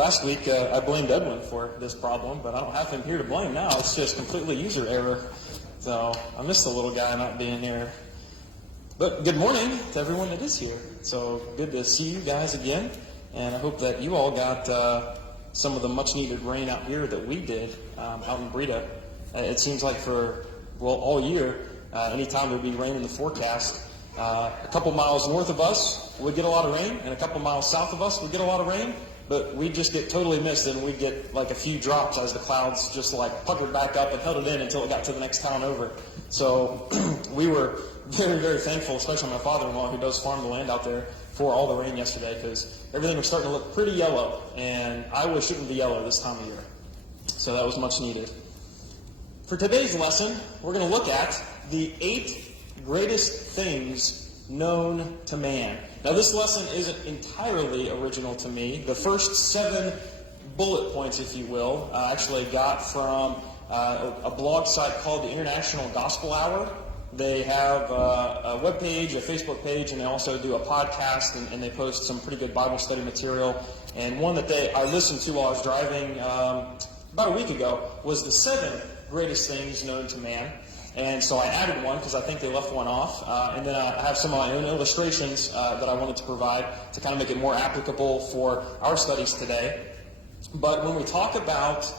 last week I blamed Edwin for this problem, but I don't have him here to blame now. It's just completely user error. So I missed the little guy not being here. But good morning to everyone that is here. So good to see you guys again. And I hope that you all got some of the much-needed rain out here that we did out in Breda. It seems like for, all year, anytime there would be rain in the forecast, a couple miles north of us would get a lot of rain, and a couple miles south of us would get a lot of rain, but we'd just get totally missed, and we'd get like a few drops as the clouds just like puckered back up and held it in until it got to the next town over. So we were very, very thankful, especially my father-in-law who does farm the land out there, for all the rain yesterday, because everything was starting to look pretty yellow, and Iowa shouldn't be yellow this time of year. So that was much needed. For today's lesson, we're going to look at the 8 greatest things known to man. Now, this lesson isn't entirely original to me. The first 7 bullet points, if you will, I actually got from a blog site called the International Gospel Hour. They have a web page, a Facebook page, and they also do a podcast, and they post some pretty good Bible study material. And one that I listened to while I was driving about a week ago was the 7 greatest things known to man. And so I added one because I think they left one off. And then I have some of my own illustrations that I wanted to provide to kind of make it more applicable for our studies today. But when we talk about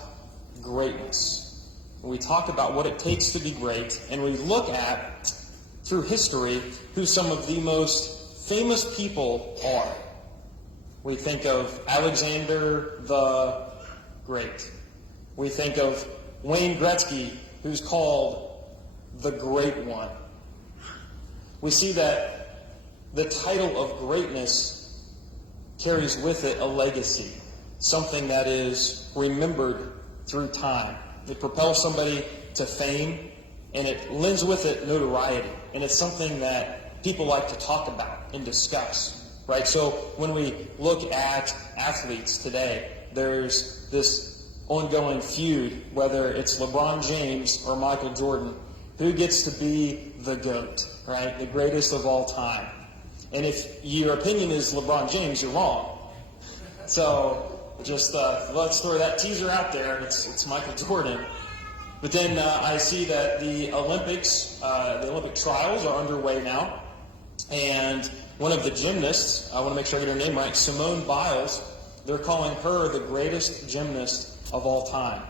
greatness, when we talk about what it takes to be great, and we look at, through history, who some of the most famous people are. We think of Alexander the Great. We think of Wayne Gretzky, who's called the Great One. We see that the title of greatness carries with it a legacy, something that is remembered through time. It propels somebody to fame, and it lends with it notoriety. And it's something that people like to talk about and discuss, right? So when we look at athletes today, there's this ongoing feud, whether it's LeBron James or Michael Jordan, who gets to be the GOAT, right? The greatest of all time. And if your opinion is LeBron James, you're wrong. So just let's throw that teaser out there. It's Michael Jordan. But then I see that the Olympics, the Olympic trials are underway now. And one of the gymnasts, I want to make sure I get her name right, Simone Biles, they're calling her the greatest gymnast of all time.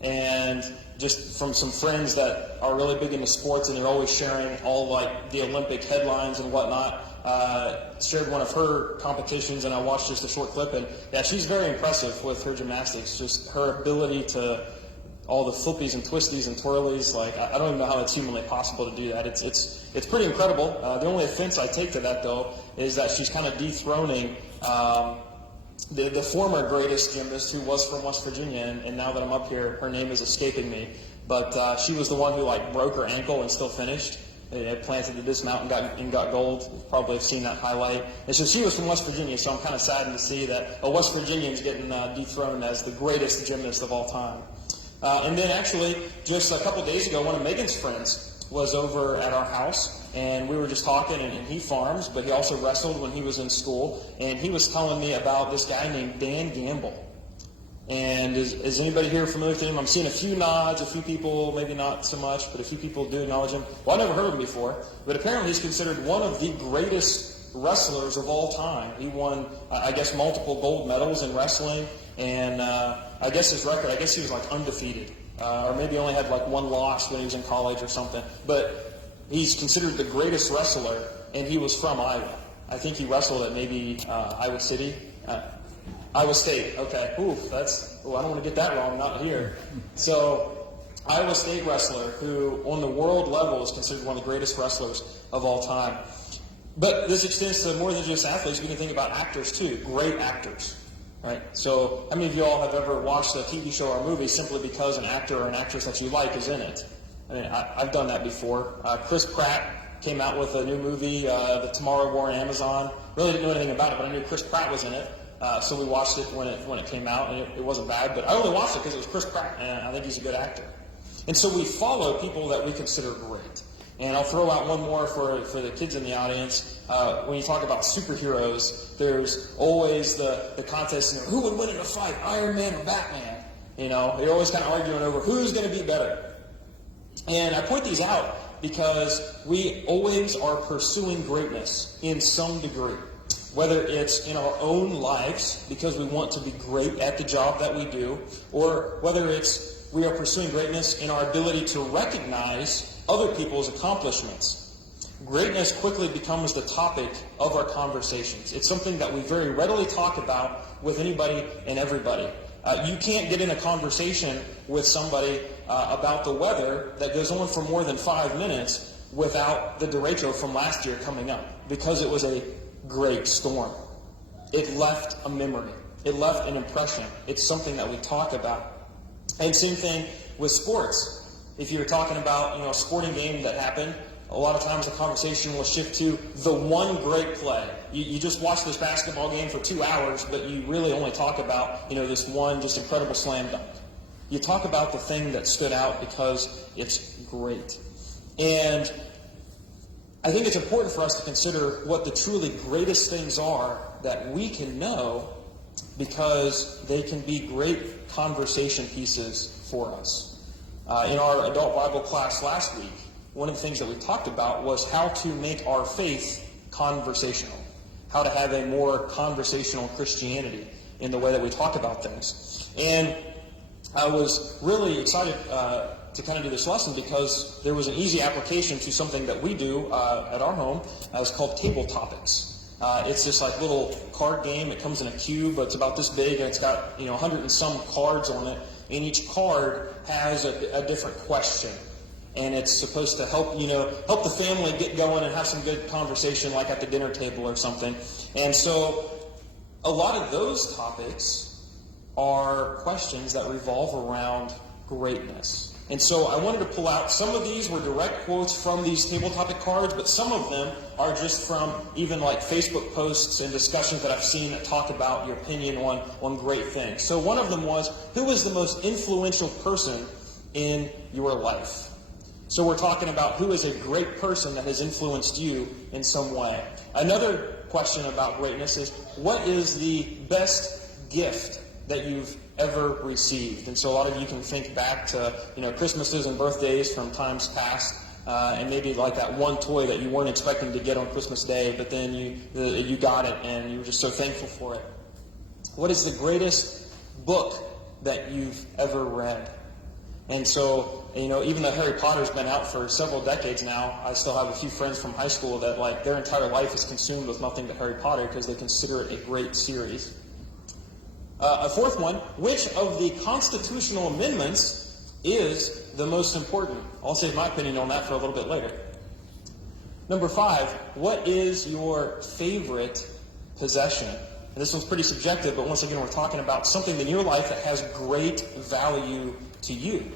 And just from some friends that are really big into sports, and they're always sharing all like the Olympic headlines and whatnot, shared one of her competitions, and I watched just a short clip, and yeah, she's very impressive with her gymnastics. Just her ability to all the flippies and twisties and twirlies, like I don't even know how it's humanly possible to do that. It's pretty incredible. The only offense I take to that, though, is that she's kind of dethroning the former greatest gymnast who was from West Virginia, and now that I'm up here, her name is escaping me. But she was the one who like broke her ankle and still finished. They planted the dismount and got gold. You probably have seen that highlight. And so she was from West Virginia, so I'm kind of saddened to see that a West Virginian's getting dethroned as the greatest gymnast of all time. And then actually, just a couple days ago, one of Megan's friends was over at our house, and we were just talking, and he farms, but he also wrestled when he was in school, and he was telling me about this guy named Dan Gamble. And is anybody here familiar with him? I'm seeing a few nods, a few people, maybe not so much, but a few people do acknowledge him. Well, I've never heard of him before, but apparently he's considered one of the greatest wrestlers of all time. He won, I guess, multiple gold medals in wrestling, and I guess his record, I guess he was like undefeated, or maybe only had like one loss when he was in college or something. But he's considered the greatest wrestler, and he was from Iowa. I think he wrestled at maybe Iowa City. Iowa State, okay. I don't want to get that wrong, not here. So, Iowa State wrestler who, on the world level, is considered one of the greatest wrestlers of all time. But this extends to more than just athletes. We can think about actors, too. Great actors, right? So, how many of you all have ever watched a TV show or a movie simply because an actor or an actress that you like is in it? I mean, I've done that before. Chris Pratt came out with a new movie, The Tomorrow War on Amazon. Really didn't know anything about it, but I knew Chris Pratt was in it. So we watched it when it came out, and it wasn't bad. But I only watched it because it was Chris Pratt, and I think he's a good actor. And so we follow people that we consider great. And I'll throw out one more for the kids in the audience. When you talk about superheroes, there's always the contest, who would win in a fight, Iron Man or Batman? You're always kind of arguing over who's going to be better. And I point these out because we always are pursuing greatness in some degree. Whether it's in our own lives because we want to be great at the job that we do, or whether it's we are pursuing greatness in our ability to recognize other people's accomplishments. Greatness quickly becomes the topic of our conversations. It's something that we very readily talk about with anybody and everybody. You can't get in a conversation with somebody about the weather that goes on for more than 5 minutes without the derecho from last year coming up, because it was a great storm. It left a memory. It left an impression. It's something that we talk about. And same thing with sports. If you were talking about, a sporting game that happened, a lot of times the conversation will shift to the one great play. You just watch this basketball game for 2 hours, but you really only talk about, this one just incredible slam dunk. You talk about the thing that stood out because it's great. And I think it's important for us to consider what the truly greatest things are that we can know, because they can be great conversation pieces for us. In our adult Bible class last week, one of the things that we talked about was how to make our faith conversational, how to have a more conversational Christianity in the way that we talk about things. And I was really excited to kind of do this lesson because there was an easy application to something that we do at our home. It's called table topics. It's this like little card game. It comes in a cube, but it's about this big, and it's got 100 and some cards on it. And each card has a different question, and it's supposed to help the family get going and have some good conversation, like at the dinner table or something. And so, a lot of those topics are questions that revolve around greatness. And so I wanted to pull out, some of these were direct quotes from these table topic cards, but some of them are just from even like Facebook posts and discussions that I've seen that talk about your opinion on great things. So one of them was, who is the most influential person in your life? So we're talking about who is a great person that has influenced you in some way. Another question about greatness is, what is the best gift that you've ever received? And so a lot of you can think back to Christmases and birthdays from times past, and maybe like that one toy that you weren't expecting to get on Christmas Day, but then you got it and you were just so thankful for it. What is the greatest book that you've ever read? And so, even though Harry Potter's been out for several decades now, I still have a few friends from high school that their entire life is consumed with nothing but Harry Potter because they consider it a great series. A fourth one, which of the constitutional amendments is the most important? I'll save my opinion on that for a little bit later. Number 5, what is your favorite possession? And this one's pretty subjective, but once again, we're talking about something in your life that has great value to you.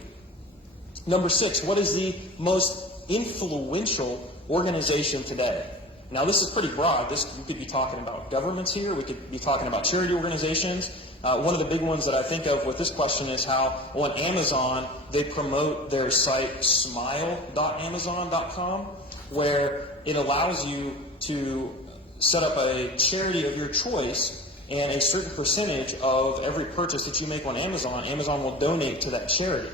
Number 6, what is the most influential organization today? Now, this is pretty broad. You could be talking about governments here. We could be talking about charity organizations. One of the big ones that I think of with this question is how on Amazon they promote their site smile.amazon.com, where it allows you to set up a charity of your choice, and a certain percentage of every purchase that you make on Amazon will donate to that charity.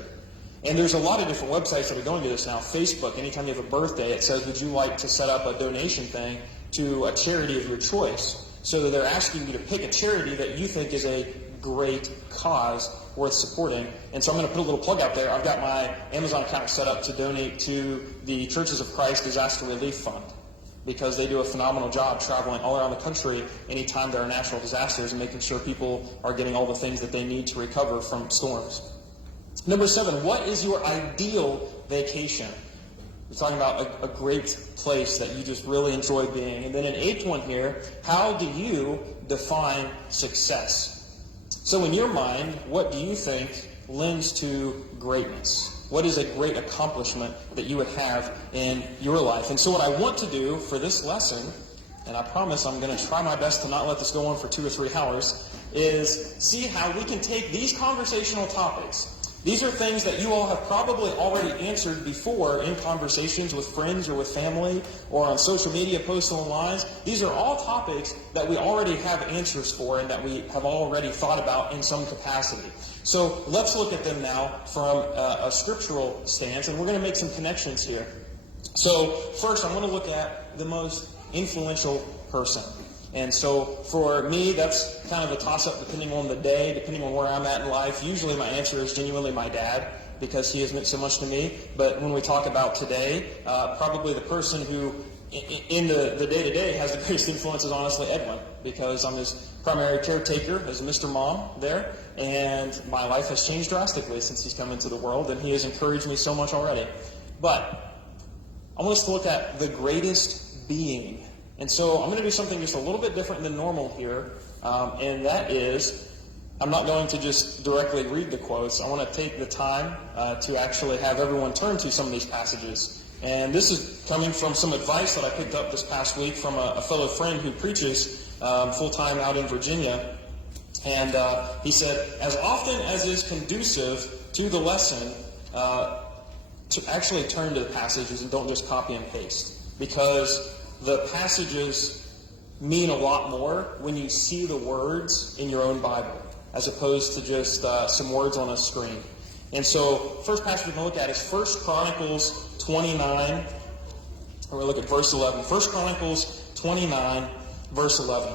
And there's a lot of different websites that are going to this now. Facebook, anytime you have a birthday, it says, would you like to set up a donation thing to a charity of your choice? So that they're asking you to pick a charity that you think is a great cause worth supporting. And so I'm going to put a little plug out there. I've got my Amazon account set up to donate to the Churches of Christ Disaster Relief Fund, because they do a phenomenal job traveling all around the country anytime there are natural disasters and making sure people are getting all the things that they need to recover from storms. Number 7, what is your ideal vacation? We're talking about a great place that you just really enjoy being. And then an 8th one here, how do you define success? So in your mind, what do you think lends to greatness? What is a great accomplishment that you would have in your life? And so what I want to do for this lesson, and I promise I'm going to try my best to not let this go on for 2 or 3 hours, is see how we can take these conversational topics These are things that you all have probably already answered before in conversations with friends or with family or on social media posts online. These are all topics that we already have answers for and that we have already thought about in some capacity. So let's look at them now from a scriptural stance, and we're going to make some connections here. So first, I want to look at the most influential person. And so for me, that's kind of a toss-up depending on the day, depending on where I'm at in life. Usually my answer is genuinely my dad, because he has meant so much to me. But when we talk about today, probably the person who in the day-to-day has the greatest influence is honestly Edwin, because I'm his primary caretaker as Mr. Mom there. And my life has changed drastically since he's come into the world, and he has encouraged me so much already. But I want us to look at the greatest being. And so I'm going to do something just a little bit different than normal here, and that is, I'm not going to just directly read the quotes. I want to take the time to actually have everyone turn to some of these passages. And this is coming from some advice that I picked up this past week from a fellow friend who preaches full-time out in Virginia. And he said, as often as is conducive to the lesson, to actually turn to the passages and don't just copy and paste. Because the passages mean a lot more when you see the words in your own Bible, as opposed to just some words on a screen. And so, first passage we're going to look at is 1 Chronicles 29. We're going to look at verse 11. 1 Chronicles 29, verse 11.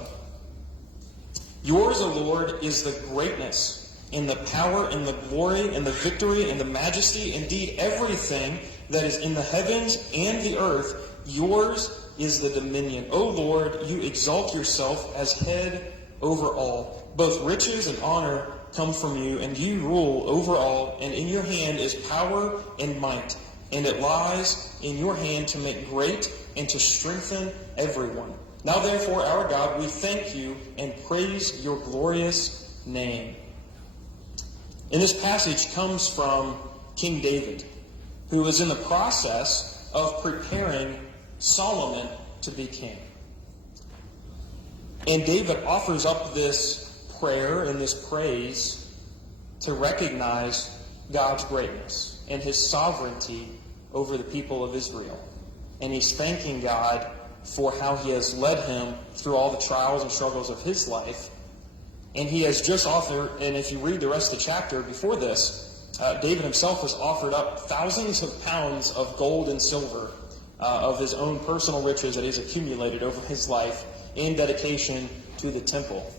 Yours, O Lord, is the greatness, in the power, and the glory, and the victory, and the majesty, indeed everything that is in the heavens and the earth. Yours is the dominion. O Lord, you exalt yourself as head over all. Both riches and honor come from you, and you rule over all, and in your hand is power and might, and it lies in your hand to make great and to strengthen everyone. Now therefore, our God, we thank you and praise your glorious name. And this passage comes from King David, who was in the process of preparing Solomon to be king. And David offers up this prayer and this praise to recognize God's greatness and his sovereignty over the people of Israel. And he's thanking God for how he has led him through all the trials and struggles of his life. And he has just offered, and if you read the rest of the chapter before this, David himself has offered up thousands of pounds of gold and silver of his own personal riches that he's accumulated over his life in dedication to the temple.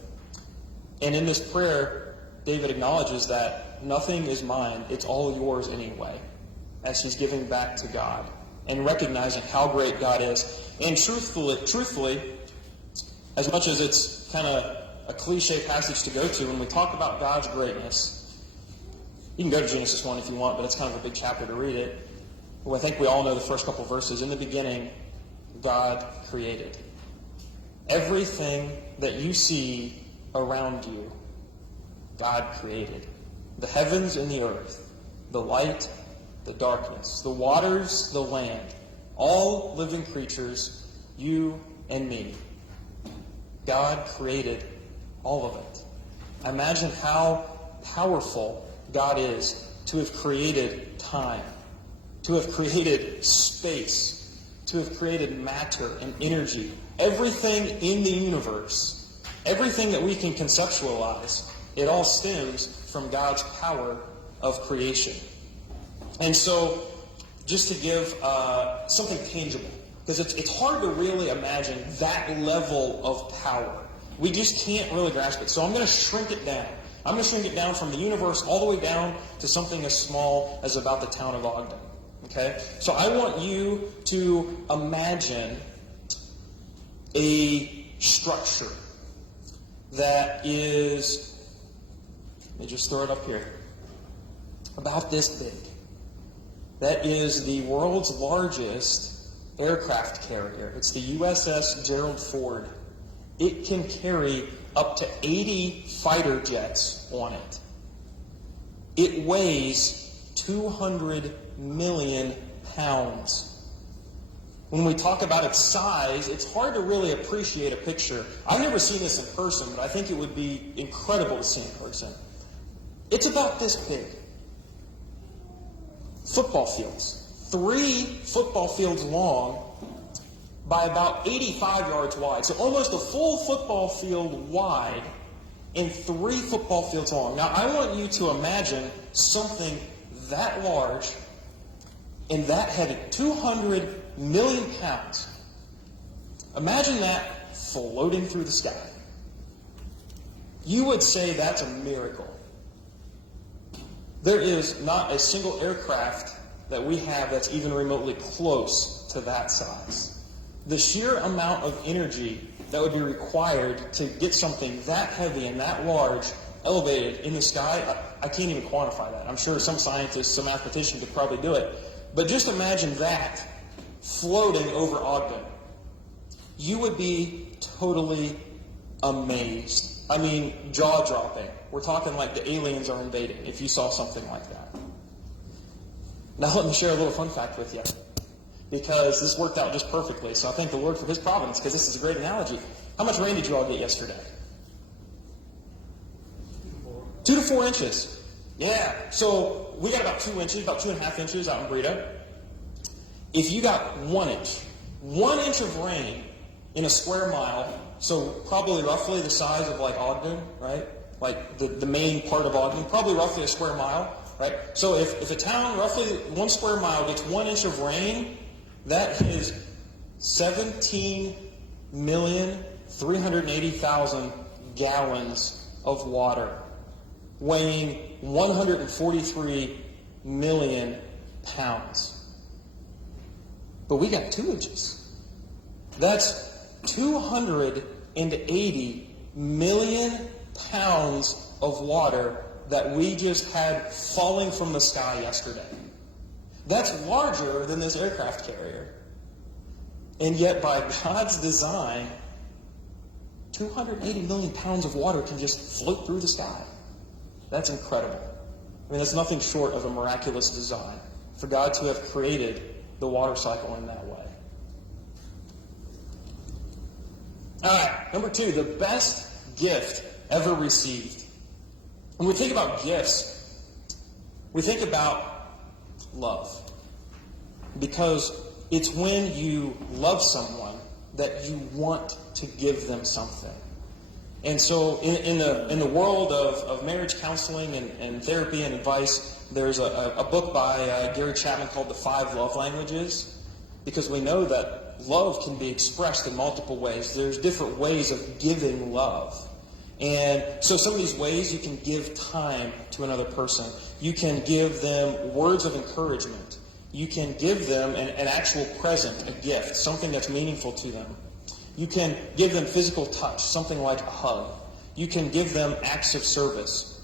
And in this prayer, David acknowledges that nothing is mine, it's all yours anyway, as he's giving back to God and recognizing how great God is. And truthfully, as much as it's kind of a cliche passage to go to, when we talk about God's greatness, you can go to Genesis 1 if you want, but it's kind of a big chapter to read it. Well, I think we all know the first couple verses. In the beginning, God created. Everything that you see around you, God created. The heavens and the earth, the light, the darkness, the waters, the land, all living creatures, you and me. God created all of it. Imagine how powerful God is to have created time, to have created space, to have created matter and energy. Everything in the universe, everything that we can conceptualize, it all stems from God's power of creation. And so, just to give something tangible, because it's hard to really imagine that level of power. We just can't really grasp it. So I'm going to shrink it down. I'm going to shrink it down from the universe all the way down to something as small as about the town of Ogden. Okay? So I want you to imagine a structure that is, let me just throw it up here, about this big. That is the world's largest aircraft carrier. It's the USS Gerald Ford. It can carry up to 80 fighter jets on it. It weighs 200 million pounds. When we talk about its size, it's hard to really appreciate a picture. I've never seen this in person, but I think it would be incredible to see in person. It's about this big. football fields. 3 football fields long by about 85 yards wide. So almost a full football field wide and 3 football fields long. Now, I want you to imagine something that large and that heavy, 200 million pounds. Imagine that floating through the sky. You would say that's a miracle. There is not a single aircraft that we have that's even remotely close to that size. The sheer amount of energy that would be required to get something that heavy and that large elevated in the sky, I can't even quantify that. I'm sure some scientist, some mathematician could probably do it. But just imagine that floating over Ogden. You would be totally amazed. I mean, jaw-dropping. We're talking like the aliens are invading if you saw something like that. Now let me share a little fun fact with you, because this worked out just perfectly. So I thank the Lord for his providence, because this is a great analogy. How much rain did you all get yesterday? 2 to 4 inches. Yeah. So we got about 2 inches, about 2.5 inches out in Breda. If you got 1 inch, 1 inch of rain in a square mile, so probably roughly the size of like Ogden, right? Like the main part of Ogden, probably roughly a square mile, right? So if a town roughly 1 square mile gets 1 inch of rain, that is 17,380,000 gallons of water, weighing 143 million pounds. But we got 2 inches. That's 280 million pounds of water that we just had falling from the sky yesterday. That's larger than this aircraft carrier. And yet by God's design, 280 million pounds of water can just float through the sky. That's incredible. I mean, that's nothing short of a miraculous design for God to have created the water cycle in that way. All right, number 2, the best gift ever received. When we think about gifts, we think about love. Because it's when you love someone that you want to give them something. And so in the world of marriage counseling and therapy and advice, there's a book by Gary Chapman called The 5 Love Languages, because we know that love can be expressed in multiple ways. There's different ways of giving love. And so some of these ways, you can give time to another person. You can give them words of encouragement. You can give them an actual present, a gift, something that's meaningful to them. You can give them physical touch, something like a hug. You can give them acts of service.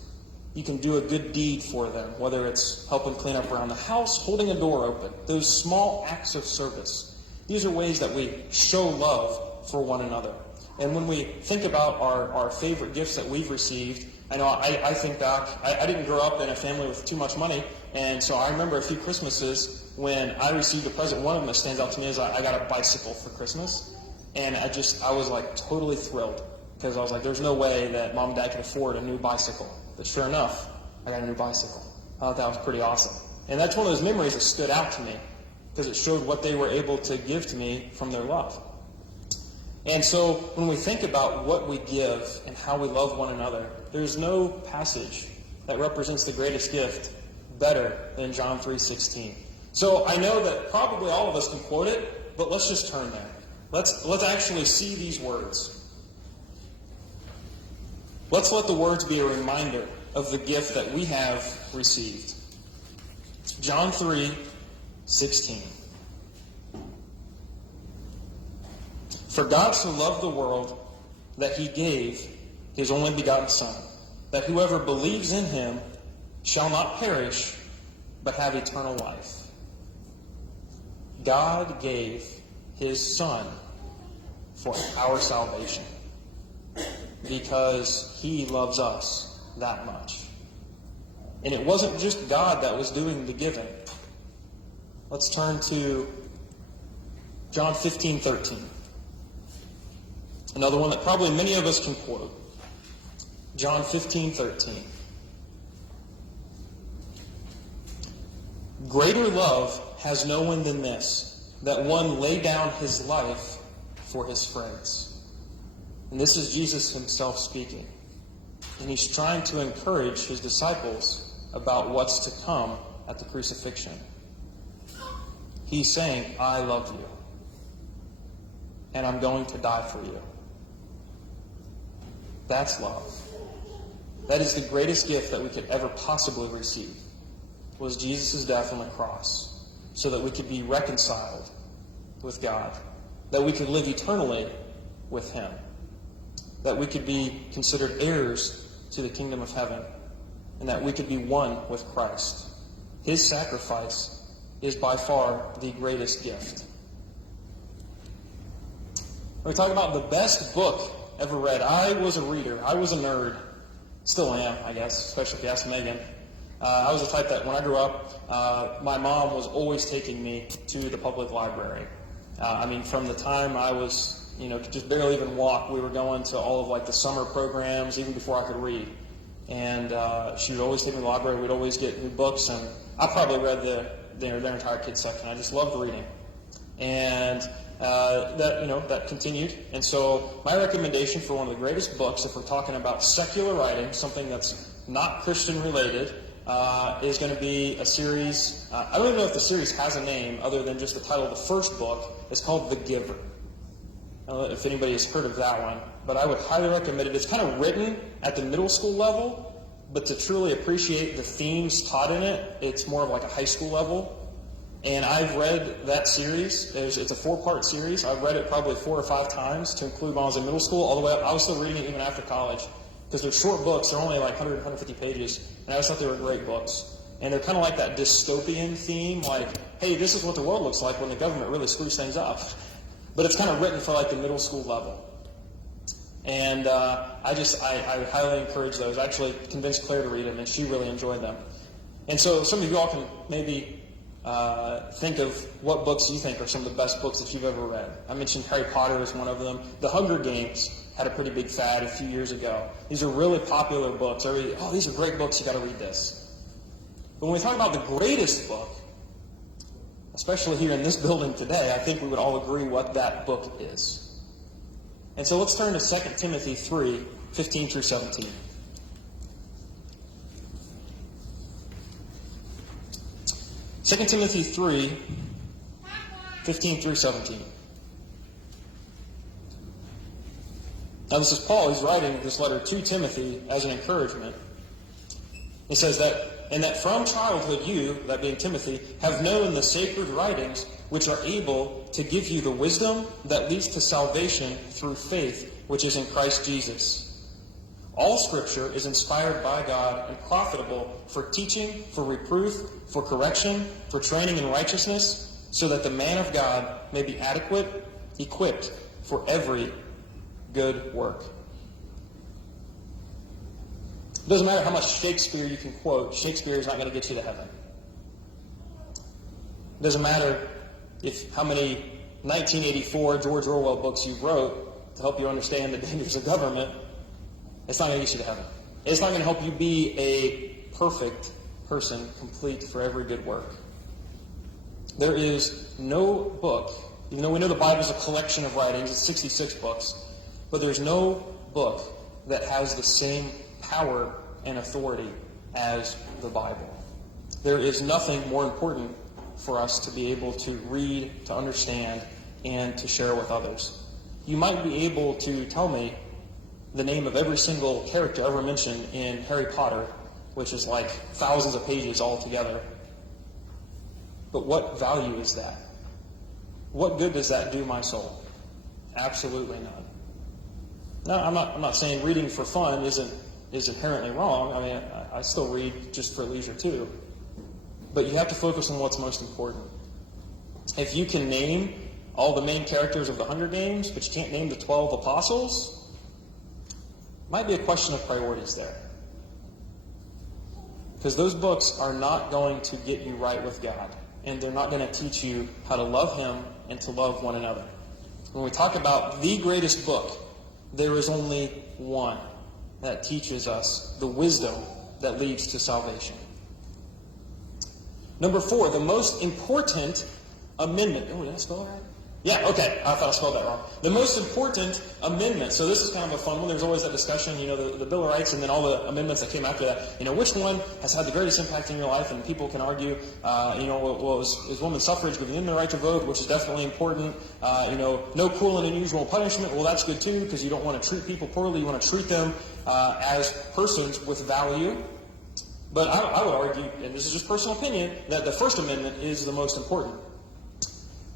You can do a good deed for them, whether it's helping clean up around the house, holding a door open. Those small acts of service. These are ways that we show love for one another. And when we think about our favorite gifts that we've received, I know I think back, I didn't grow up in a family with too much money, and so I remember a few Christmases when I received a present. One of them that stands out to me is I got a bicycle for Christmas, and I was like totally thrilled, because I was like, there's no way that Mom and Dad can afford a new bicycle. But sure enough, I got a new bicycle. I thought that was pretty awesome. And that's one of those memories that stood out to me, because it showed what they were able to give to me from their love. And so when we think about what we give and how we love one another, there's no passage that represents the greatest gift better than John 3:16. So I know that probably all of us can quote it, but let's just turn there. Let's actually see these words. Let's let the words be a reminder of the gift that we have received. John 3:16. For God so loved the world that he gave his only begotten Son, that whoever believes in him shall not perish, but have eternal life. God gave his Son for our salvation, because he loves us that much. And it wasn't just God that was doing the giving. Let's turn to John 15:13. Another one that probably many of us can quote. John 15:13. Greater love has no one than this, that one lay down his life for his friends. And this is Jesus himself speaking. And he's trying to encourage his disciples about what's to come at the crucifixion. He's saying, I love you. And I'm going to die for you. That's love. That is the greatest gift that we could ever possibly receive, was Jesus' death on the cross, so that we could be reconciled with God, that we could live eternally with him, that we could be considered heirs to the kingdom of heaven, and that we could be one with Christ. His sacrifice is by far the greatest gift. We talk about the best book ever read. I was a reader. I was a nerd. Still am, I guess, especially if you ask Megan. I was the type that when I grew up, my mom was always taking me to the public library. From the time I was, could just barely even walk, we were going to all of the summer programs, even before I could read. And she would always take me to the library. We'd always get new books, and I probably read their entire kids section. I just loved reading. And that continued. And so my recommendation for one of the greatest books, if we're talking about secular writing, something that's not Christian related, is going to be a series. I don't even know if the series has a name other than just the title of the first book. It's called The Giver. I don't know if anybody has heard of that one, but I would highly recommend it. It's kind of written at the middle school level, but to truly appreciate the themes taught in it, it's more of like a high school level. And I've read that series. It's a 4-part series. I've read it probably 4 or 5 times, to include when I was in middle school, all the way up. I was still reading it even after college, because they're short books. They're only 100, 150 pages, and I just thought they were great books. And they're kind of like that dystopian theme, like, hey, this is what the world looks like when the government really screws things up. But it's kind of written for the middle school level. And I highly encourage those. I actually convinced Claire to read them, and she really enjoyed them. And so some of you all can maybe think of what books you think are some of the best books that you've ever read. I mentioned Harry Potter as one of them. The Hunger Games had a pretty big fad a few years ago. These are really popular books. These are great books, you got to read this. But when we talk about the greatest book, especially here in this building today, I think we would all agree what that book is. And so let's turn to 2 Timothy 3, 15 through 17. Second Timothy 3, 15 through 17. Now this is Paul. He's writing this letter to Timothy as an encouragement. He says that from childhood you, that being Timothy, have known the sacred writings, which are able to give you the wisdom that leads to salvation through faith, which is in Christ Jesus. All Scripture is inspired by God and profitable for teaching, for reproof, for correction, for training in righteousness, so that the man of God may be adequate, equipped for every good work. It doesn't matter how much Shakespeare you can quote, Shakespeare is not going to get you to heaven. It doesn't matter how many 1984 George Orwell books you wrote to help you understand the dangers of government. It's not going to get you to heaven. It's not going to help you be a perfect person, complete for every good work. There is no book, even though we know the Bible is a collection of writings, it's 66 books, but there's no book that has the same power and authority as the Bible. There is nothing more important for us to be able to read, to understand, and to share with others. You might be able to tell me the name of every single character ever mentioned in Harry Potter, which is thousands of pages altogether. But what value is that? What good does that do my soul? Absolutely none. Now, I'm not saying reading for fun is inherently wrong. I still read just for leisure too. But you have to focus on what's most important. If you can name all the main characters of the Hunger Games, but you can't name the 12 apostles, might be a question of priorities there. Because those books are not going to get you right with God, and they're not going to teach you how to love Him and to love one another. When we talk about the greatest book, there is only one that teaches us the wisdom that leads to salvation. Number 4, the most important amendment. Oh, did I spell it right? Yeah, okay. I thought I spelled that wrong. The most important amendment. So this is kind of a fun one. There's always that discussion, the Bill of Rights and then all the amendments that came after that. Which one has had the greatest impact in your life? And people can argue, is women's suffrage giving them the right to vote, which is definitely important. No cruel and unusual punishment. Well, that's good too, because you don't want to treat people poorly. You want to treat them as persons with value. But I would argue, and this is just personal opinion, that the First Amendment is the most important.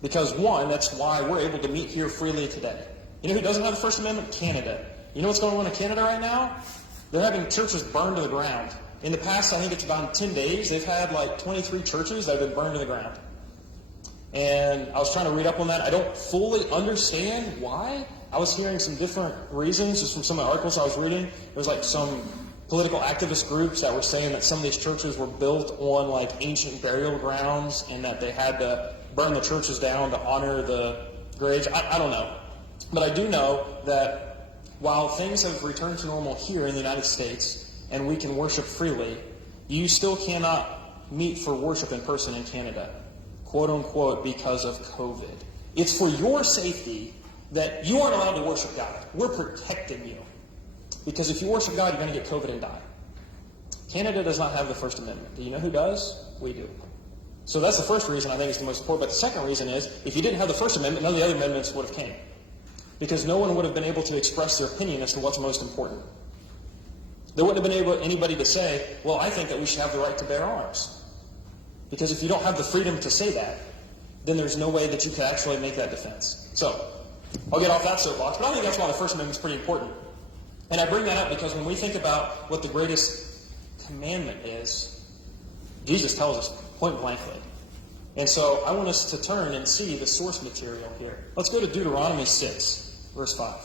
Because one, that's why we're able to meet here freely today. You know who doesn't have the First Amendment? Canada. You know what's going on in Canada right now? They're having churches burned to the ground. In the past, I think it's about 10 days, they've had like 23 churches that have been burned to the ground. And I was trying to read up on that. I don't fully understand why. I was hearing some different reasons just from some of the articles I was reading. There was like some political activist groups that were saying that some of these churches were built on like ancient burial grounds and that they had to burn the churches down to honor the graves. I don't know. But I do know that while things have returned to normal here in the United States and we can worship freely, you still cannot meet for worship in person in Canada, quote unquote, because of COVID. It's for your safety that you aren't allowed to worship God. We're protecting you. Because if you worship God, you're going to get COVID and die. Canada does not have the First Amendment. Do you know who does? We do. So that's the first reason I think it's the most important. But the second reason is, if you didn't have the First Amendment, none of the other amendments would have came. Because no one would have been able to express their opinion as to what's most important. There wouldn't have been anybody to say, well, I think that we should have the right to bear arms. Because if you don't have the freedom to say that, then there's no way that you can actually make that defense. So, I'll get off that soapbox, but I think that's why the First Amendment is pretty important. And I bring that up because when we think about what the greatest commandment is, Jesus tells us point blankly. And so I want us to turn and see the source material here. Let's go to Deuteronomy 6, verse 5.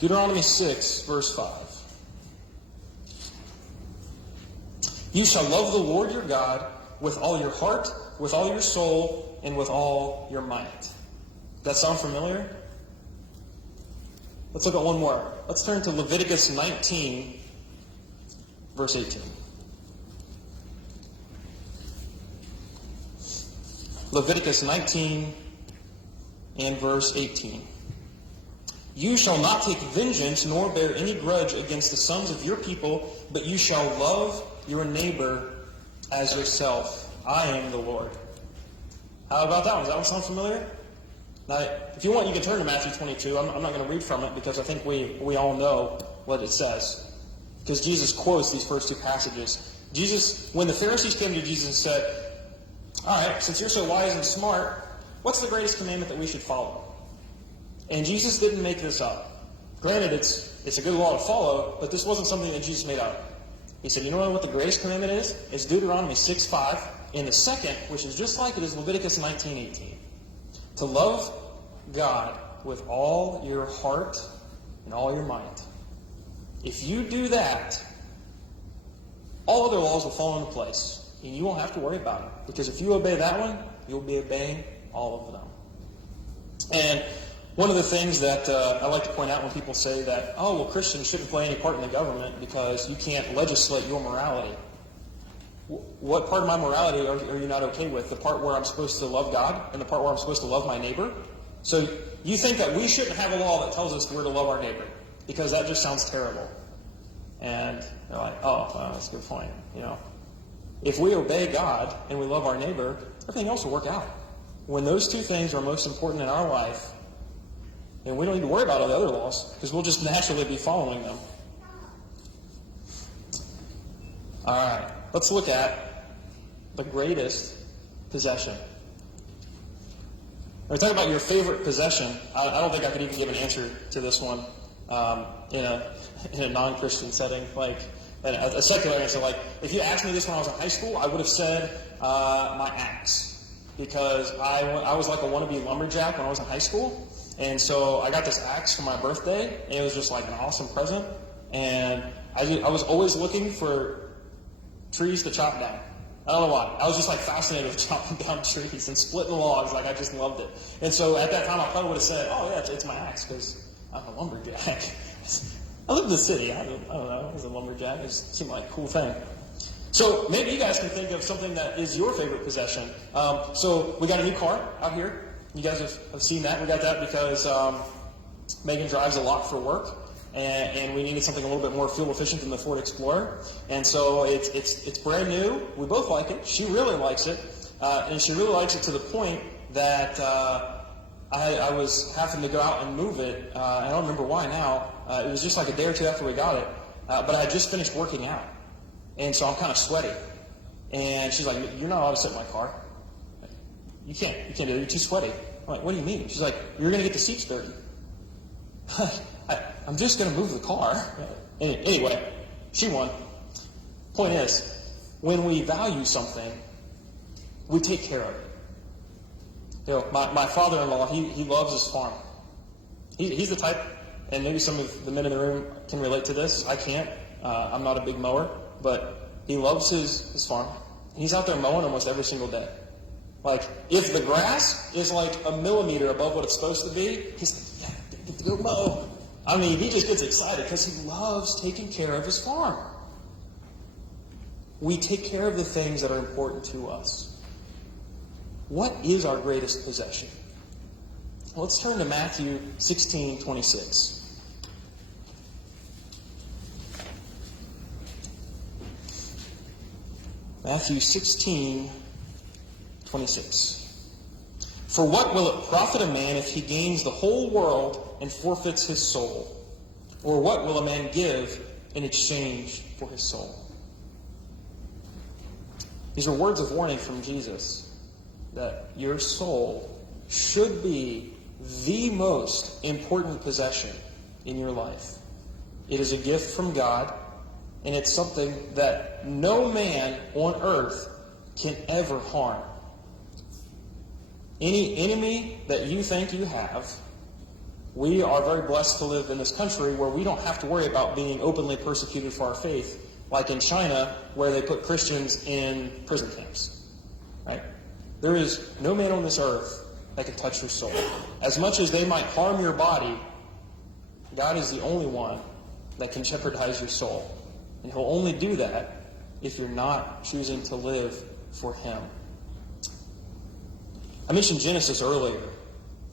Deuteronomy 6, verse 5. You shall love the Lord your God with all your heart, with all your soul, and with all your might. Does that sound familiar? Let's look at one more. Let's turn to Leviticus 19, verse 18. Leviticus 19 and verse 18. You shall not take vengeance nor bear any grudge against the sons of your people, but you shall love your neighbor as yourself. I am the Lord. How about that one? Does that one sound familiar? Now, if you want, you can turn to Matthew 22. I'm not going to read from it because I think we all know what it says. Because Jesus quotes these first two passages. When the Pharisees came to Jesus and said, all right, since you're so wise and smart, what's the greatest commandment that we should follow? And Jesus didn't make this up. Granted, it's a good law to follow, but this wasn't something that Jesus made up. He said, you know what the greatest commandment is? It's Deuteronomy 6:5. And the second, which is just like it, is Leviticus 19:18. To love God with all your heart and all your might. If you do that, all other laws will fall into place. And you won't have to worry about it. Because if you obey that one, you'll be obeying all of them. And one of the things that I like to point out when people say that, oh, well, Christians shouldn't play any part in the government because you can't legislate your morality. What part of my morality are you not okay with? The part where I'm supposed to love God and the part where I'm supposed to love my neighbor? So you think that we shouldn't have a law that tells us we're to love our neighbor because that just sounds terrible. And they're like, oh, well, that's a good point. If we obey God and we love our neighbor, everything else will work out. When those two things are most important in our life, and we don't need to worry about all the other laws because we'll just naturally be following them. All right, let's look at the greatest possession. We're talking about your favorite possession. I don't think I could even give an answer to this one in a non-Christian setting, like a secular answer. Like if you asked me this when I was in high school, I would have said my axe because I was like a wannabe lumberjack when I was in high school. And so I got this axe for my birthday, and it was just like an awesome present. And I was always looking for trees to chop down. I don't know why. I was just like fascinated with chopping down trees and splitting logs. Like I just loved it. And so at that time, I probably would have said, "Oh yeah, it's my axe," because I'm a lumberjack. I live in the city. I don't know. As a lumberjack, it seemed like a cool thing. So maybe you guys can think of something that is your favorite possession. So we got a new car out here. You guys have seen that. We got that because Megan drives a lot for work, and we needed something a little bit more fuel efficient than the Ford Explorer. And so it's brand new. We both like it. She really likes it, and she really likes it to the point that I was having to go out and move it. I don't remember why now. It was just like a day or two after we got it, but I had just finished working out, and so I'm kind of sweaty. And she's like, "You're not allowed to sit in my car. You can't do it. You're too sweaty." I'm like, "What do you mean?" She's like, "You're going to get the seats dirty." I'm just going to move the car. Anyway, she won. Point is, when we value something, we take care of it. You know, my father-in-law, he loves his farm. He's the type, and maybe some of the men in the room can relate to this. I can't. I'm not a big mower, but he loves his farm. He's out there mowing almost every single day. Like, if the grass is like a millimeter above what it's supposed to be, he's like, yeah, get to go mow. I mean, he just gets excited because he loves taking care of his farm. We take care of the things that are important to us. What is our greatest possession? Well, let's turn to Matthew 16:26. Matthew 16:26. For what will it profit a man if he gains the whole world and forfeits his soul? Or what will a man give in exchange for his soul? These are words of warning from Jesus that your soul should be the most important possession in your life. It is a gift from God, and it's something that no man on earth can ever harm. Any enemy that you think you have, we are very blessed to live in this country where we don't have to worry about being openly persecuted for our faith, like in China, where they put Christians in prison camps. Right? There is no man on this earth that can touch your soul. As much as they might harm your body, God is the only one that can jeopardize your soul. And he'll only do that if you're not choosing to live for him. I mentioned Genesis earlier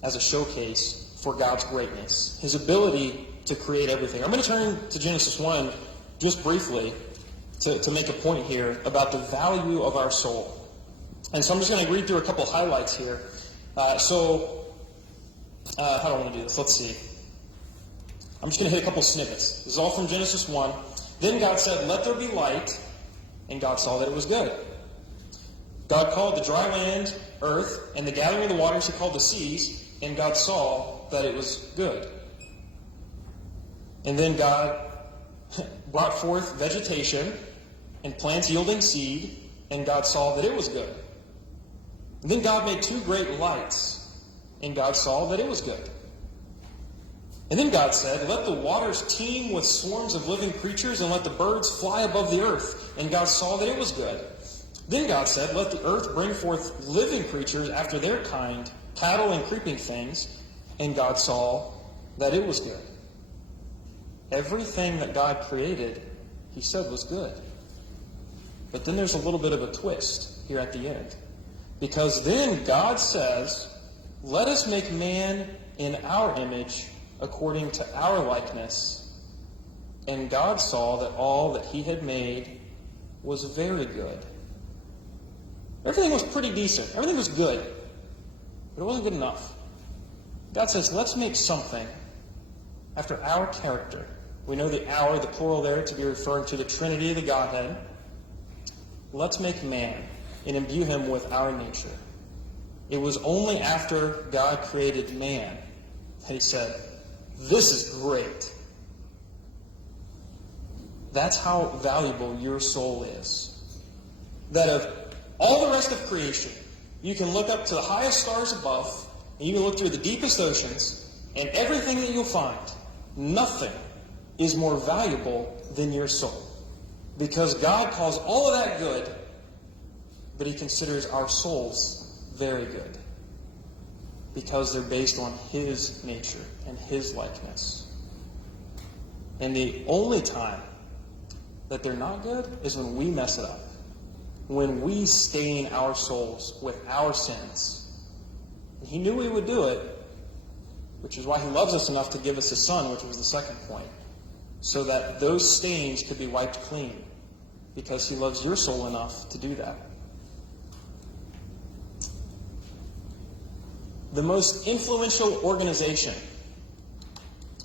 as a showcase for God's greatness, his ability to create everything. I'm going to turn to Genesis 1 just briefly to make a point here about the value of our soul. And so I'm just going to read through a couple highlights here. How do I want to do this? Let's see. I'm just going to hit a couple snippets. This is all from Genesis 1. Then God said, "Let there be light," and God saw that it was good. God called the dry land earth, and the gathering of the waters he called the seas, and God saw that it was good. And then God brought forth vegetation and plants yielding seed, and God saw that it was good. And then God made two great lights, and God saw that it was good. And then God said, "Let the waters teem with swarms of living creatures, and let the birds fly above the earth." And God saw that it was good. Then God said, "Let the earth bring forth living creatures after their kind, cattle and creeping things." And God saw that it was good. Everything that God created, he said was good. But then there's a little bit of a twist here at the end. Because then God says, "Let us make man in our image, according to our likeness." And God saw that all that he had made was very good. Everything was pretty decent. Everything was good. But it wasn't good enough. God says, let's make something after our character. We know the "our," the plural there, to be referring to the Trinity of the Godhead. Let's make man and imbue him with our nature. It was only after God created man that he said, "This is great." That's how valuable your soul is. That of all the rest of creation, you can look up to the highest stars above, and you can look through the deepest oceans, and everything that you'll find, nothing is more valuable than your soul. Because God calls all of that good, but he considers our souls very good. because they're based on his nature and his likeness. And the only time that they're not good is when we mess it up. When we stain our souls with our sins. And he knew we would do it, which is why he loves us enough to give us his son, which was the second point, so that those stains could be wiped clean, because he loves your soul enough to do that. The most influential organization.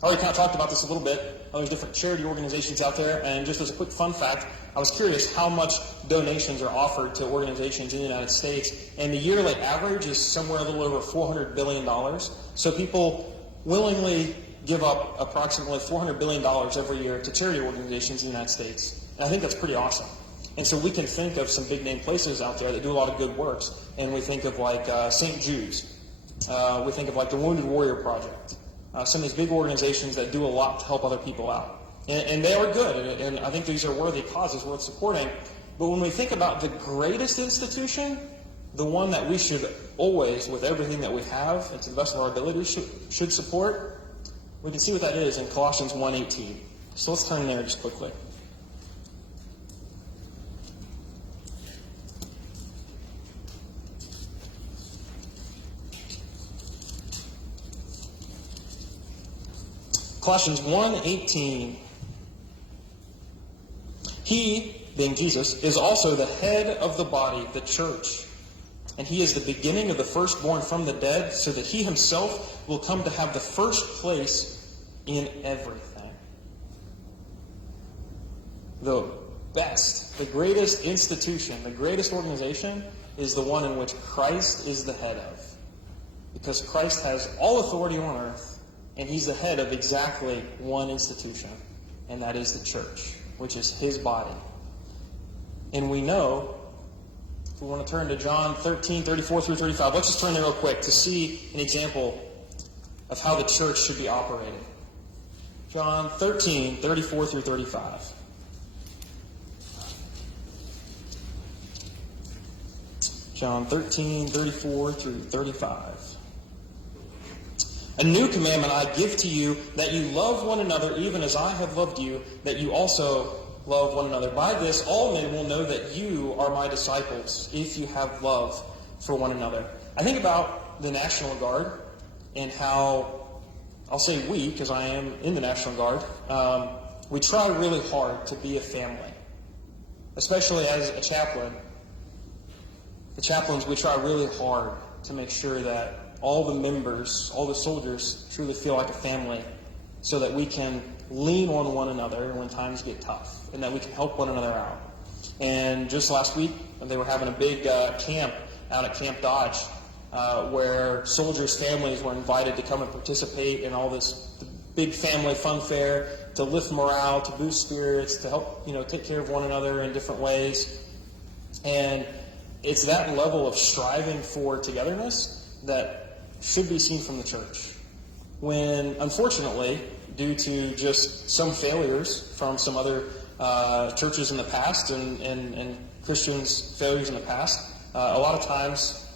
I already kind of talked about this a little bit. There's different charity organizations out there, and just as a quick fun fact, I was curious how much donations are offered to organizations in the United States, and the yearly average is somewhere a little over $400 billion. So people willingly give up approximately $400 billion every year to charity organizations in the United States. And I think that's pretty awesome. And so we can think of some big name places out there that do a lot of good works, and we think of like St. Jude's. We think of like the Wounded Warrior Project. Some of these big organizations that do a lot to help other people out. And they are good, and I think these are worthy causes worth supporting. But when we think about the greatest institution, the one that we should always, with everything that we have, and to the best of our ability, should support, we can see what that is in Colossians 1:18. So let's turn there just quickly. Colossians 1:18. He, being Jesus, is also the head of the body, the church. And he is the beginning of the firstborn from the dead, so that he himself will come to have the first place in everything. The best, the greatest institution, the greatest organization is the one in which Christ is the head of. Because Christ has all authority on earth, and he's the head of exactly one institution, and that is the church, which is his body. And we know, if we want to turn to John 13, 34 through 35, let's just turn there real quick to see an example of how the church should be operated. John 13, 34 through 35. John 13, 34 through 35. A new commandment I give to you, that you love one another even as I have loved you, that you also love one another. By this all men will know that you are my disciples, if you have love for one another. I think about the National Guard and how, I'll say we, because I am in the National Guard, we try really hard to be a family, especially as a chaplain. The chaplains, we try really hard to make sure that all the members, all the soldiers truly feel like a family, so that we can lean on one another when times get tough, and that we can help one another out. And just last week, they were having a big camp out at Camp Dodge, where soldiers' families were invited to come and participate in all this big family fun fair, to lift morale, to boost spirits, to help, take care of one another in different ways. And it's that level of striving for togetherness that should be seen from the church. When, unfortunately, due to just some failures from some other churches in the past and Christians' failures in the past, a lot of times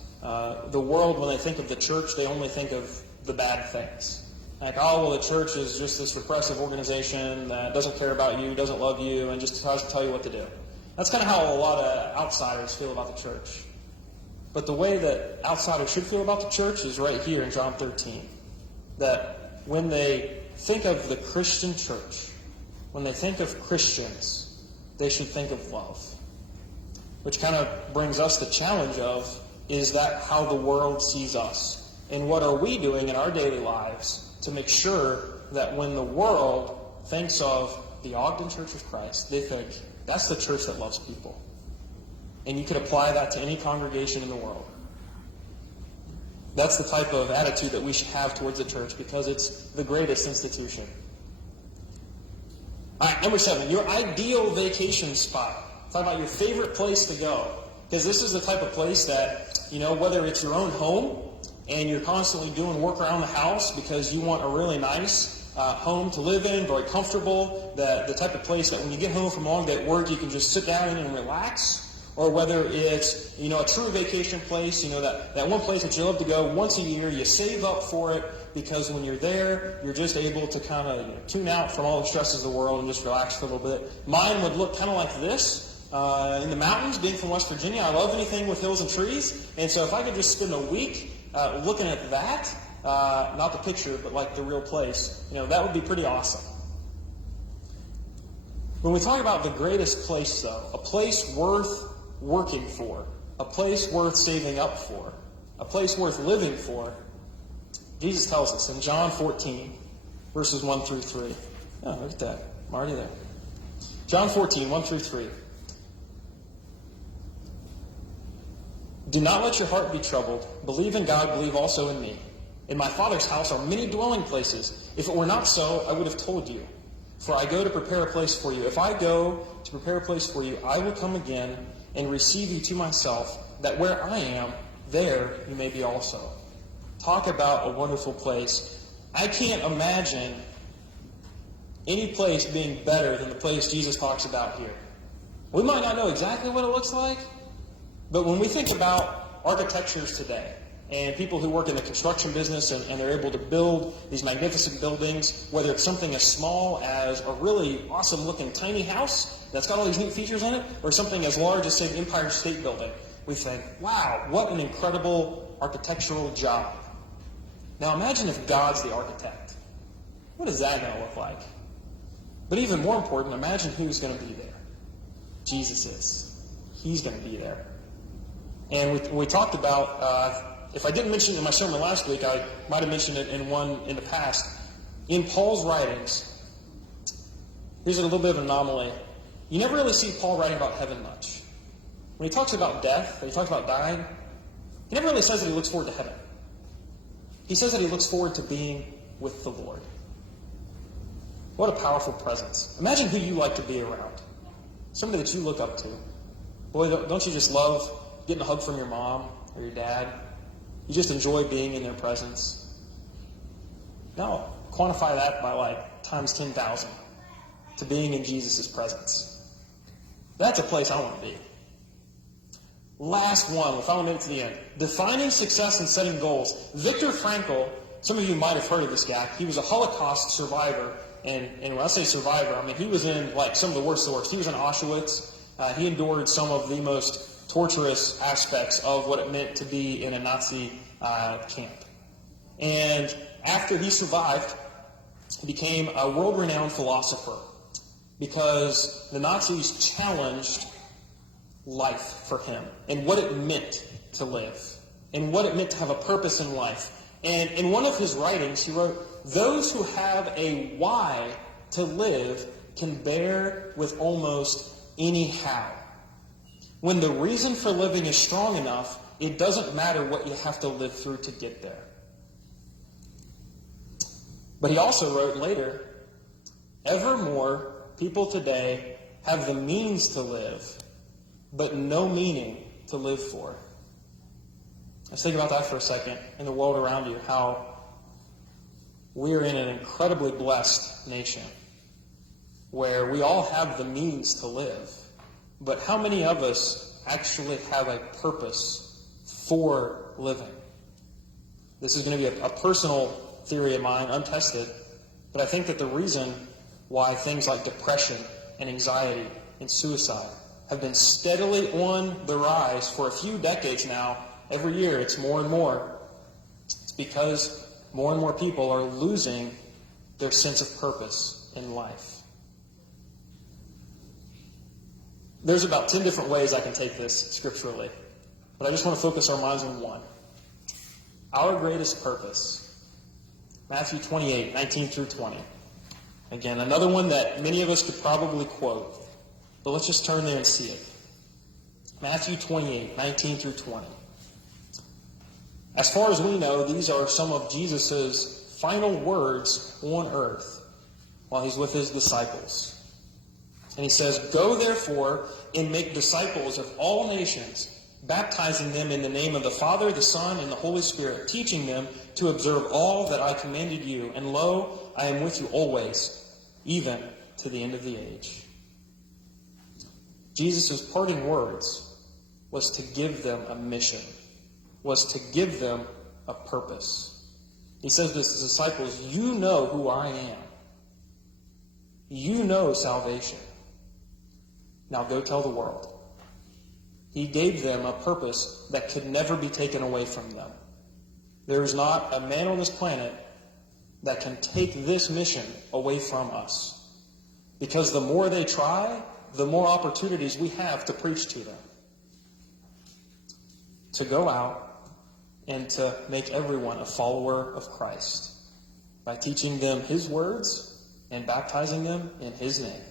the world, when they think of the church, they only think of the bad things. Like, oh, well, the church is just this repressive organization that doesn't care about you, doesn't love you, and just tries to tell you what to do. That's kind of how a lot of outsiders feel about the church. But the way that outsiders should feel about the church is right here in John 13. That when they think of the Christian church, when they think of Christians, they should think of love. Which kind of brings us the challenge of, is that how the world sees us? And what are we doing in our daily lives to make sure that when the world thinks of the Ogden Church of Christ, they think, that's the church that loves people. And you could apply that to any congregation in the world. That's the type of attitude that we should have towards the church, because it's the greatest institution. All right, number 7, your ideal vacation spot. Talk about your favorite place to go. Because this is the type of place that, whether it's your own home and you're constantly doing work around the house because you want a really nice home to live in, very comfortable, the type of place that when you get home from a long day at work, you can just sit down in and relax. or whether it's, a true vacation place, that one place that you love to go once a year, you save up for it because when you're there, you're just able to kind of tune out from all the stresses of the world and just relax for a little bit. Mine would look kind of like this. In the mountains, being from West Virginia, I love anything with hills and trees. And so if I could just spend a week looking at that, not the picture, but like the real place, that would be pretty awesome. When we talk about the greatest place, though, a place worth working for, a place worth saving up for, a place worth living for, Jesus tells us in John 14, verses 1 through 3. Oh, look at that. I'm already there. John 14, 1 through 3. Do not let your heart be troubled. Believe in God, believe also in me. In my Father's house are many dwelling places. If it were not so, I would have told you. For I go to prepare a place for you. If I go to prepare a place for you, I will come again and receive you to myself, that where I am, there you may be also. Talk about a wonderful place. I can't imagine any place being better than the place Jesus talks about here. We might not know exactly what it looks like, but when we think about architectures today, and people who work in the construction business and they're able to build these magnificent buildings, whether it's something as small as a really awesome-looking tiny house that's got all these neat features in it, or something as large as, say, the Empire State Building, we think, wow, what an incredible architectural job. Now imagine if God's the architect. What is that going to look like? But even more important, imagine who's going to be there. Jesus is. He's going to be there. And we talked about, if I didn't mention it in my sermon last week, I might have mentioned it in one in the past. In Paul's writings, here's a little bit of an anomaly. You never really see Paul writing about heaven much. When he talks about death, when he talks about dying, he never really says that he looks forward to heaven. He says that he looks forward to being with the Lord. What a powerful presence. Imagine who you like to be around. Somebody that you look up to. Boy, don't you just love getting a hug from your mom or your dad? You just enjoy being in their presence. Now, quantify that by times 10,000 to being in Jesus' presence. That's a place I want to be. Last one, we're finally made it to the end. Defining success and setting goals. Viktor Frankl, some of you might have heard of this guy. He was a Holocaust survivor. And when I say survivor, I mean he was in some of the worst of the worst. He was in Auschwitz. He endured some of the most torturous aspects of what it meant to be in a Nazi camp. And after he survived, he became a world-renowned philosopher because the Nazis challenged life for him and what it meant to live and what it meant to have a purpose in life. And in one of his writings, he wrote, "Those who have a why to live can bear with almost any how. When the reason for living is strong enough, it doesn't matter what you have to live through to get there." But he also wrote later, "Ever more people today have the means to live, but no meaning to live for." Let's think about that for a second in the world around you, how we are in an incredibly blessed nation where we all have the means to live. But how many of us actually have a purpose for living? This is going to be a personal theory of mine, untested, but I think that the reason why things like depression and anxiety and suicide have been steadily on the rise for a few decades now, every year it's more and more, it's because more and more people are losing their sense of purpose in life. There's about 10 different ways I can take this scripturally, but I just want to focus our minds on one. Our greatest purpose. Matthew 28, 19 through 20. Again, another one that many of us could probably quote, but let's just turn there and see it. Matthew 28, 19 through 20. As far as we know, these are some of Jesus' final words on earth while he's with his disciples. And he says, "Go therefore and make disciples of all nations, baptizing them in the name of the Father, the Son, and the Holy Spirit, teaching them to observe all that I commanded you. And lo, I am with you always, even to the end of the age." Jesus' parting words was to give them a mission, was to give them a purpose. He says to his disciples, you know who I am. You know salvation. Now go tell the world. He gave them a purpose that could never be taken away from them. There is not a man on this planet that can take this mission away from us. Because the more they try, the more opportunities we have to preach to them. To go out and to make everyone a follower of Christ by teaching them his words and baptizing them in his name.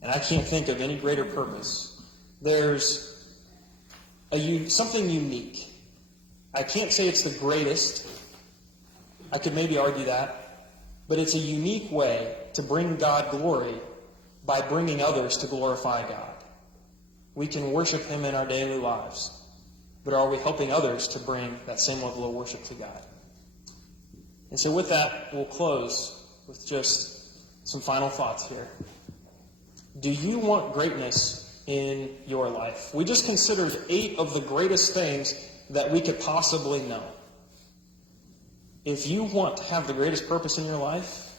And I can't think of any greater purpose. There's something unique. I can't say it's the greatest. I could maybe argue that. But it's a unique way to bring God glory by bringing others to glorify God. We can worship him in our daily lives. But are we helping others to bring that same level of worship to God? And so with that, we'll close with just some final thoughts here. Do you want greatness in your life? We just considered 8 of the greatest things that we could possibly know. If you want to have the greatest purpose in your life,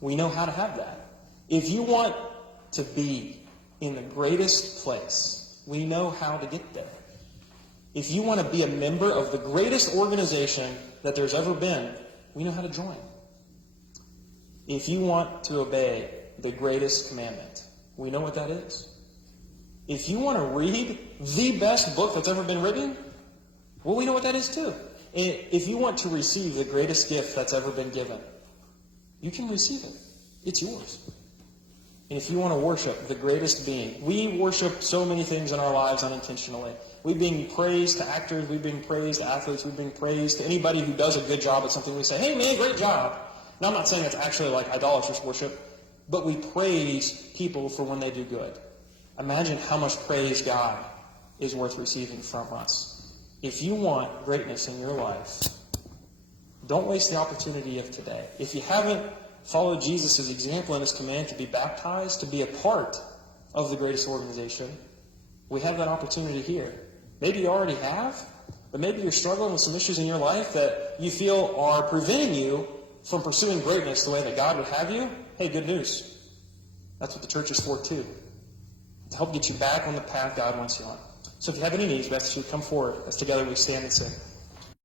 we know how to have that. If you want to be in the greatest place, we know how to get there. If you want to be a member of the greatest organization that there's ever been, we know how to join. If you want to obey the greatest commandment, we know what that is. If you want to read the best book that's ever been written, well, we know what that is too. And if you want to receive the greatest gift that's ever been given, you can receive it. It's yours. And if you want to worship the greatest being, we worship so many things in our lives unintentionally. We bring praise to actors, we bring praise to athletes, we bring praise to anybody who does a good job at something. We say, hey man, great job. Now I'm not saying it's actually like idolatrous worship, but we praise people for when they do good. Imagine how much praise God is worth receiving from us. If you want greatness in your life, don't waste the opportunity of today. If you haven't followed Jesus' example and his command to be baptized, to be a part of the greatest organization, we have that opportunity here. Maybe you already have, but maybe you're struggling with some issues in your life that you feel are preventing you from pursuing greatness the way that God would have you. Hey, good news. That's what the church is for too. To help get you back on the path God wants you on. So if you have any needs, we ask that you come forward as together we stand and sing.